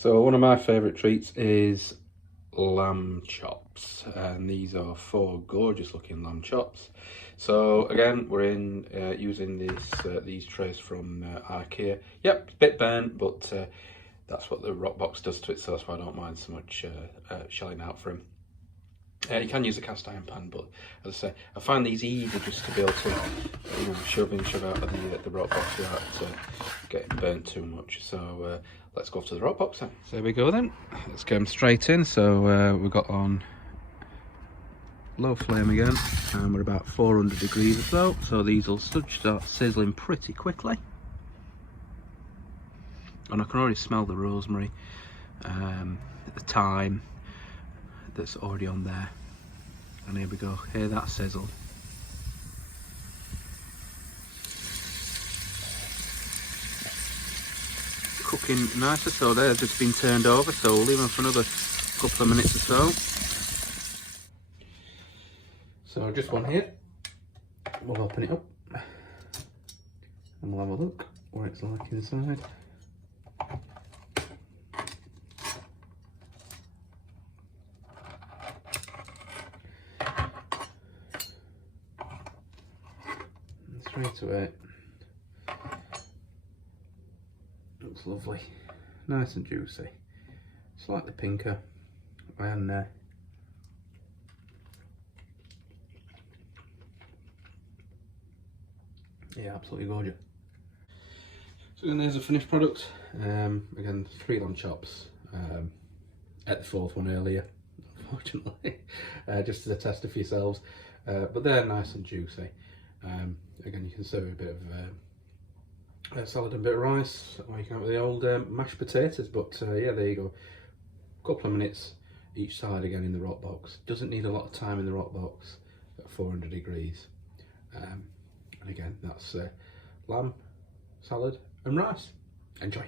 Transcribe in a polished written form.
So one of my favourite treats is lamb chops, and these are 4 gorgeous looking lamb chops. So again, we're in using these trays from IKEA. Yep, it's a bit burnt, but that's what the Roccbox does to it, so that's why I don't mind so much shelling out for him. You can use a cast iron pan, but as I say, I find these easy just to be able to, shove in, shove out of the Roccbox without getting burnt too much. So let's go off to the Roccbox then. So here we go then. Let's get them straight in. So we've got on low flame again, and we're about 400 degrees or so. So these will start sizzling pretty quickly. And I can already smell the rosemary, the thyme that's already on there. And here we go, hear that sizzle. Cooking nicer, so they've just been turned over, so we'll leave them for another couple of minutes or so. So just one here, we'll open it up and we'll have a look what it's like inside. Straight away, looks lovely, nice and juicy, slightly pinker, and yeah, absolutely gorgeous. So again, there's a finished product. Again, 3 lamb chops. Ate the 4th one earlier, unfortunately, just as a tester for yourselves, but they're nice and juicy. Again, you can serve a bit of salad and a bit of rice, or you can have the old mashed potatoes, but yeah, there you go. Couple of minutes each side again in the Roccbox. Doesn't need a lot of time in the Roccbox at 400 degrees. And again, that's lamb, salad and rice. Enjoy.